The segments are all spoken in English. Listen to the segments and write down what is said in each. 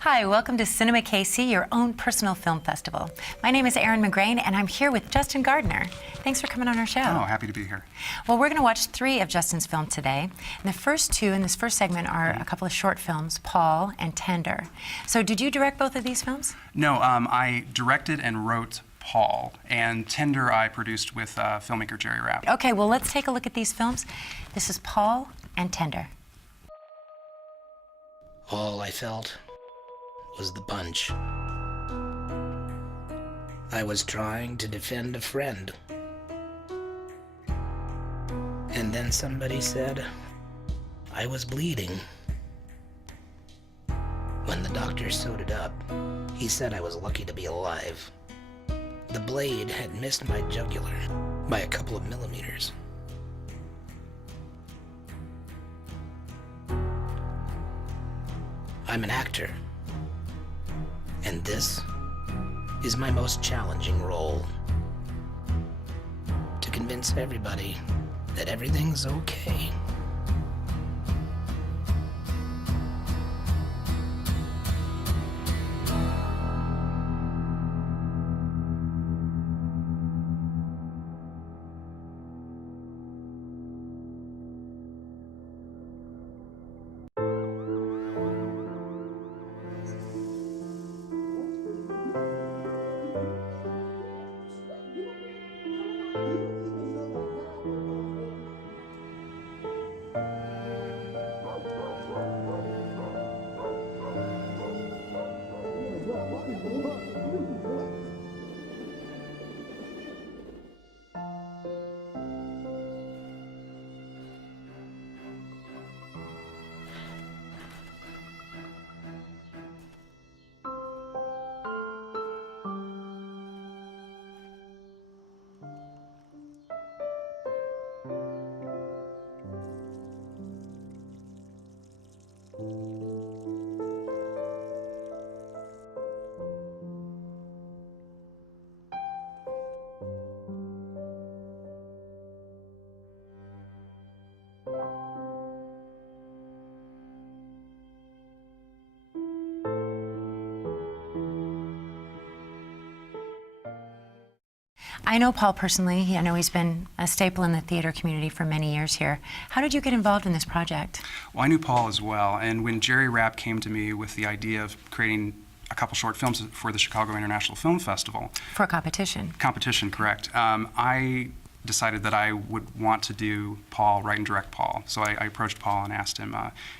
Hi, welcome to CinemaKC, your own personal film festival. My name is Erin McGrane, and I'm here with Justin Gardner. Thanks for coming on our show. Oh, happy to be here. Well, we're going to watch 3 of Justin's films today. And the first 2 in this first segment are a couple of short films, Paul and Tender. So did you direct both of these films? No, I directed and wrote Paul, and Tender I produced with filmmaker Jerry Rapp. Okay, well, let's take a look at these films. This is Paul and Tender. All I felt was the punch. I was trying to defend a friend. And then somebody said I was bleeding. When the doctor sewed it up, he said I was lucky to be alive. The blade had missed my jugular by a couple of millimeters. I'm an actor, and this is my most challenging role. To convince everybody that everything's okay. I know Paul personally. I know he's been a staple in the theater community for many years here. How did you get involved in this project? Well, I knew Paul as well, and when Jerry Rapp came to me with the idea of creating a couple short films for the Chicago International Film Festival. For a competition. Competition, correct. I decided that I would want to do Paul, write and direct Paul. So I approached Paul and asked him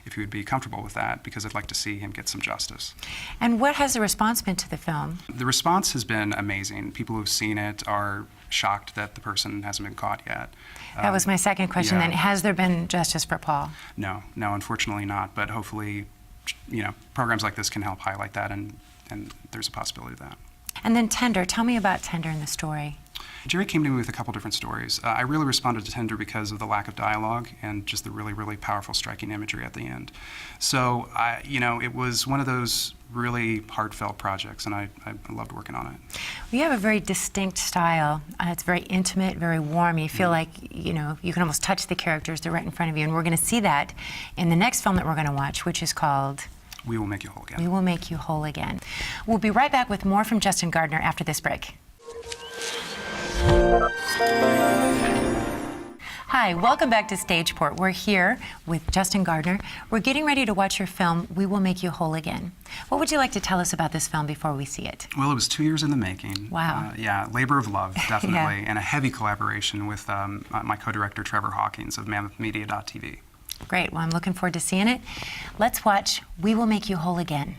if he would be comfortable with that, because I'd like to see him get some justice. And what has the response been to the film? The response has been amazing. People who've seen it are shocked that the person hasn't been caught yet. That was my second question then. Has there been justice for Paul? No, unfortunately not, but hopefully, programs like this can help highlight that, and there's a possibility of that. And then Tender, tell me about Tender and the story. Jerry came to me with a couple different stories. I really responded to Tender because of the lack of dialogue and just the really, really powerful, striking imagery at the end. So, it was one of those really heartfelt projects, and I loved working on it. You have a very distinct style. It's very intimate, very warm. You feel like, you can almost touch the characters. They're right in front of you. And we're going to see that in the next film that we're going to watch, which is called We Will Make You Whole Again. We Will Make You Whole Again. We'll be right back with more from Justin Gardner after this break. Hi, welcome back to Stageport. We're here with Justin Gardner. We're getting ready to watch your film, We Will Make You Whole Again. What would you like to tell us about this film before we see it? Well, it was 2 years in the making. Wow. Labor of love, definitely, Yeah. And a heavy collaboration with my co-director, Trevor Hawkins of MammothMedia.tv. Great. Well, I'm looking forward to seeing it. Let's watch We Will Make You Whole Again.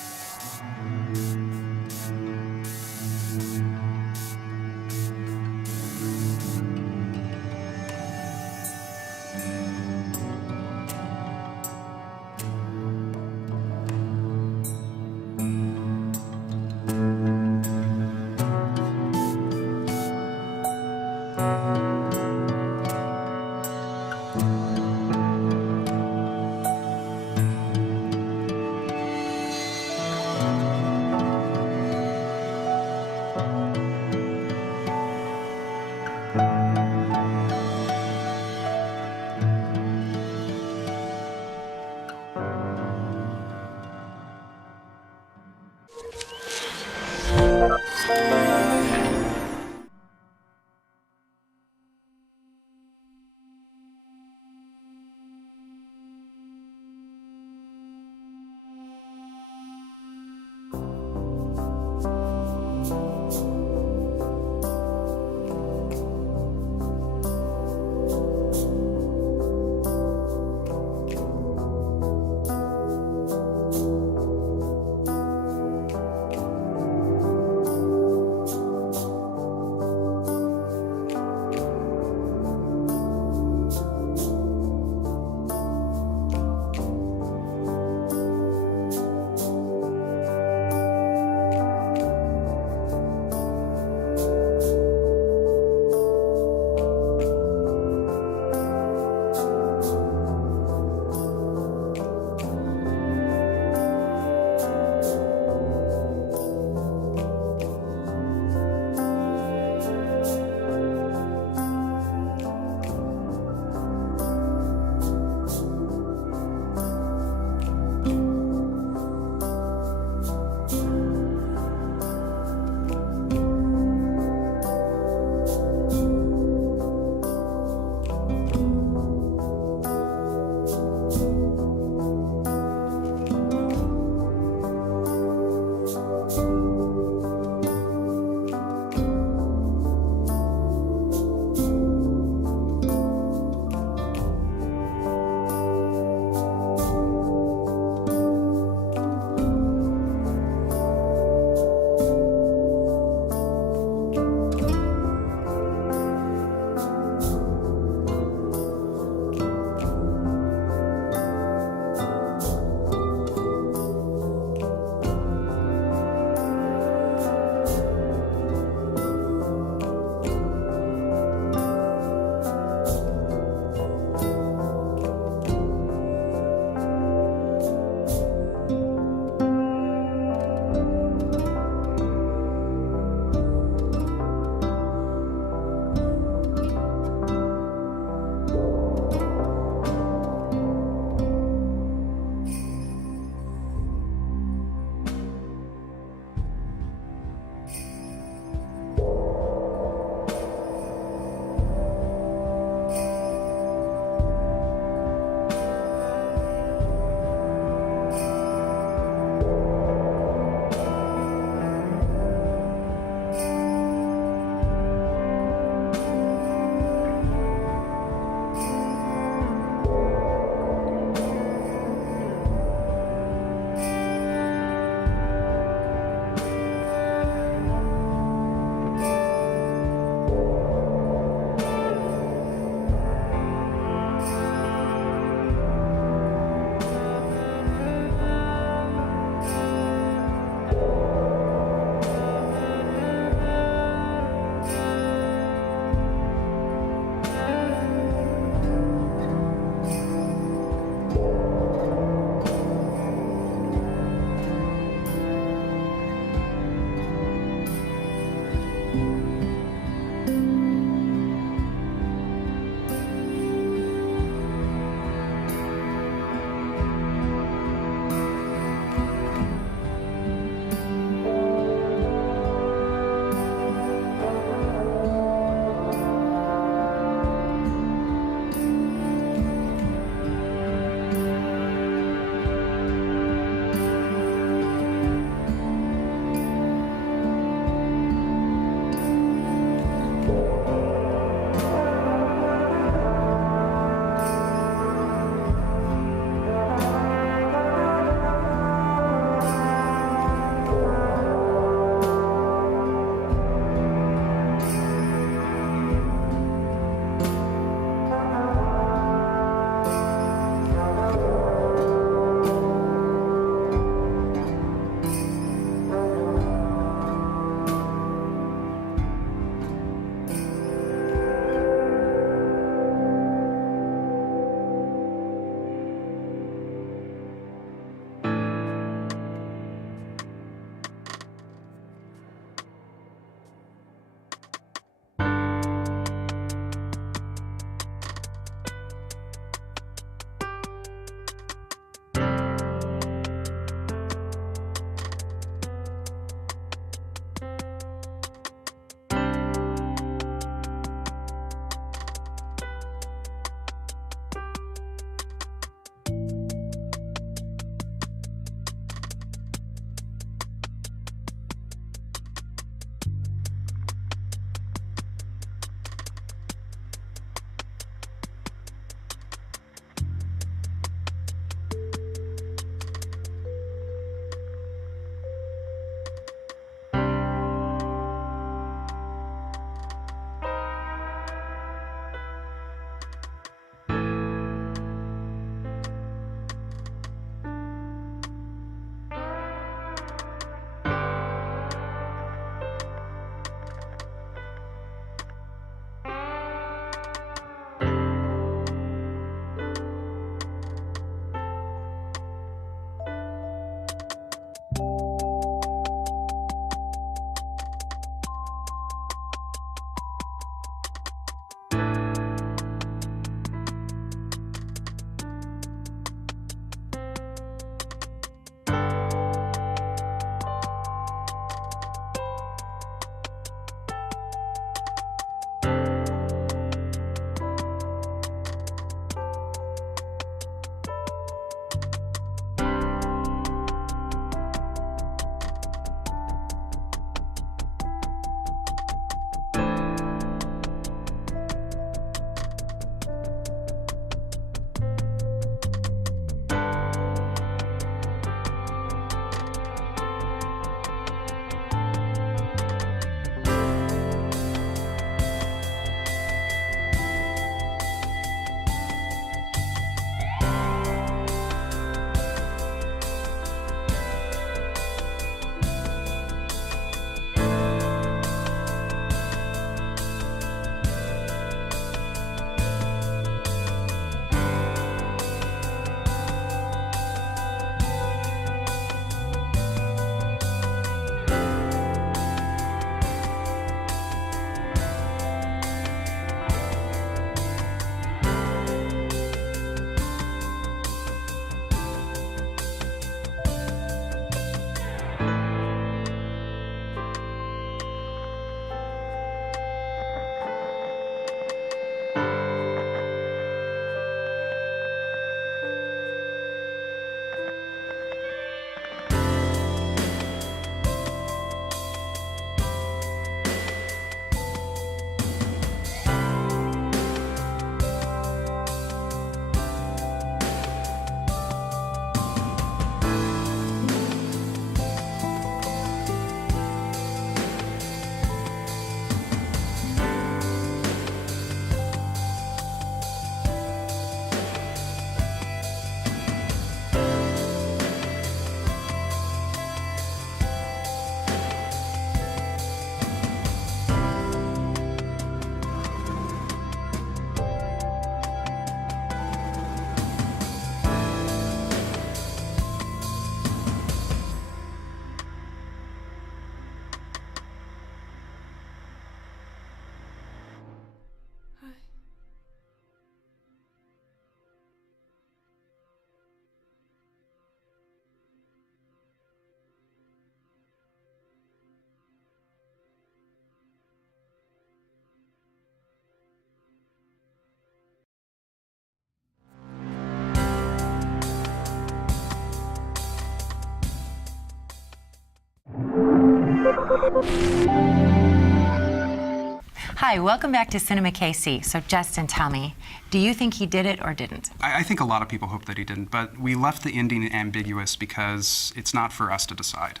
Hi, welcome back to CinemaKC. So Justin, tell me, do you think he did it or didn't? I think a lot of people hope that he didn't, but we left the ending ambiguous because it's not for us to decide.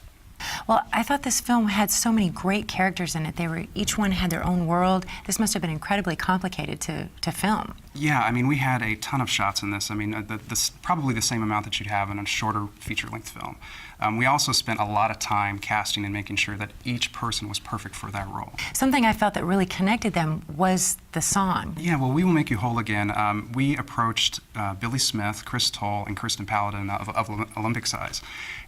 Well, I thought this film had so many great characters in it. Each one had their own world. This must have been incredibly complicated to film. Yeah, I mean, we had a ton of shots in this. I mean, probably the same amount that you'd have in a shorter feature-length film. We also spent a lot of time casting and making sure that each person was perfect for that role. Something I felt that really connected them was the song. Yeah, well, We Will Make You Whole Again. We approached Billy Smith, Chris Toll, and Kristen Paladin of Olympic Size.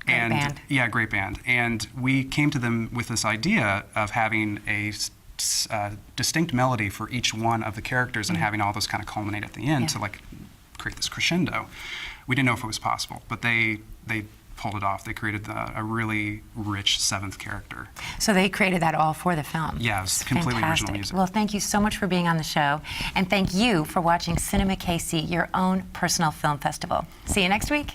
Great band. Yeah, great band. And we came to them with this idea of having a distinct melody for each one of the characters and having all those kind of culminate at the end to like create this crescendo. We didn't know if it was possible, but they pulled it off. They created a really rich seventh character. So they created that all for the film. Yeah, it was completely Fantastic. original music. Well, thank you so much for being on the show, and thank you for watching CinemaKC, your own personal film festival. See you next week.